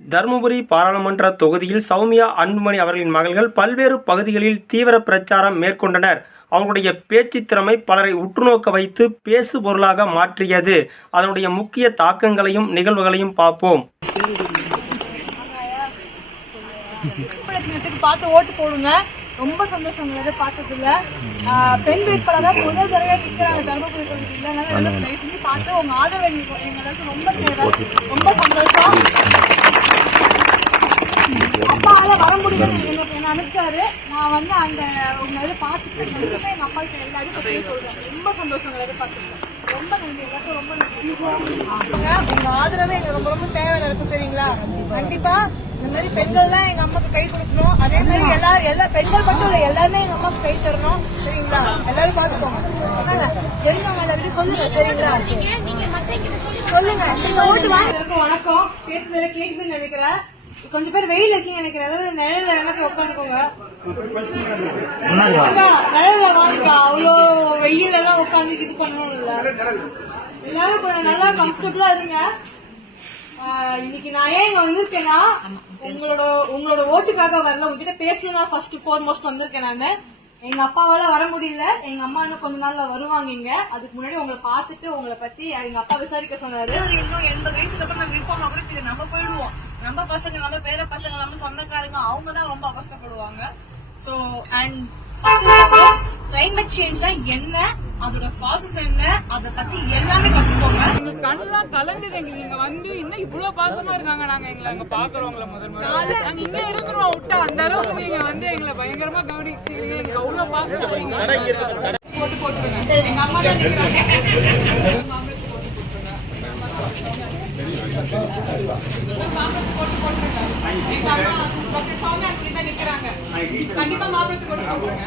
தருமபுரி பாராளுமன்ற தொகுதியில் சௌமியா அன்புமணி அவர்களின் மகள்கள் பல்வேறு பகுதிகளில் தீவிர பிரச்சாரம் மேற்கொண்டனர். அவர்களுடைய பேச்சு திறமை பலரை உற்றுநோக்க வைத்து பேசு பொருளாக மாற்றியது. அதனுடைய முக்கிய தாக்கங்களையும் நிகழ்வுகளையும் பார்ப்போம். பார்த்து ஓட்டு போடுங்க. ரொம்ப சந்தோஷம் பார்த்ததுல பெண் வேட்பாளராக முதல் தடவை நிற்கிறாங்க தருமபுரி தொகுதியில். பார்த்து உங்க ஆதரவு எங்களுக்கு எங்களுக்கு ரொம்ப தேவை. ரொம்ப சந்தோஷம். அப்பாவால வர முடியலன்னு என்ன அனுப்பிச்சாரு. நான் வந்து அந்த உங்க இதை பார்த்துட்டு எல்லாருமே எங்க அப்பா கிட்ட எல்லாரும் சொல்றேன். ரொம்ப சந்தோஷம் உங்களை பார்த்துருக்கேன் ரொம்ப நன்றி. எல்லாருக்கும் ரொம்ப நன்றி. உங்க ஆதரவு எங்களுக்கு ரொம்ப ரொம்ப தேவை இருக்கும் சரிங்களா? கண்டிப்பா இந்த மாதிரி பெண்கள் தான் எங்க அம்மாக்கு கை கொடுக்கணும். அதே மாதிரி எல்லா எல்லா பெண்கள் மட்டும் இல்ல எல்லாருமே எங்க அம்மாக்கு கை தரணும் சரிங்களா? எல்லாரும் பாத்துக்கோங்க அதாங்க தெரிஞ்சவங்க எல்லாருக்கும் சொல்லுங்க சரிங்களா? சொல்லுங்க. நீங்க ஓட்டு வாங்க. வணக்கம். பேசுனதுல கேக்குதுன்னு நினைக்கிறேன். கொஞ்சம் பேர் வெயில் இருக்கீங்க நினைக்கிறேன். அதாவது நிழல்ல எனக்கு உட்காந்துக்கோங்க நிழல்ல வாங்கக்கா அவ்வளோ வெயில்ல எல்லாம் உட்காந்து இது பண்ணணும் இல்ல. எல்லாரும் கொஞ்சம் நல்லா கம்ஃபர்டபுளா இருங்க. இன்னைக்கு நான் ஏன் இங்க வந்திருக்கேன்னா உங்களோட உங்களோட ஓட்டுக்காக வரல. உங்ககிட்ட பேசணும் தான் ஃபர்ஸ்ட் ஃபோர்மோஸ்ட் வந்திருக்கேன் நானு. எங்க அப்பாவால வர முடியல. எங்க அம்மா இன்னும் கொஞ்ச நாள்ல வருவாங்க இங்க. அதுக்கு முன்னாடி உங்களை பார்த்துட்டு உங்களை பத்தி எங்க அப்பா விசாரிக்க சொன்னாரு. இன்னும் எண்பது வயசுக்கு அப்புறம் நம்ம இருப்போம் கூட தெரியும் நம்ம போயிடுவோம். நம்ம பசங்க நம்ம பேர பசங்க நம்ம சொந்தக்காரங்க அவங்க தான் ரொம்ப அவஸ்தைப்படுவாங்க. சோ அண்ட் கிளைமேட் சேஞ்ச்னா என்ன? அதோட ப்ராசஸ் என்ன? அத பத்தி எல்லாமே கத்துக்கோங்க. எங்க கண்ணெல்லாம் கலங்குது எங்களுக்கு இங்க வந்து இன்னும் இவ்வளவு பாசமா இருக்காங்க நாங்க எங்களை அங்க பாக்குறவங்கள முதல் முதல்ல. நாங்க இங்க இருக்கிறோம் விட்டா அந்த அளவுக்கு நீங்க பயங்கரமா கவனிச்சீங்க அவ்வளவு பாசம். போட்டு போட்டுருங்க. எங்க அம்மா தான் நிக்கிறாங்க. கண்டிப்பா மாப்பிளத்துக்கு ஓட்டு போட்டுருங்க.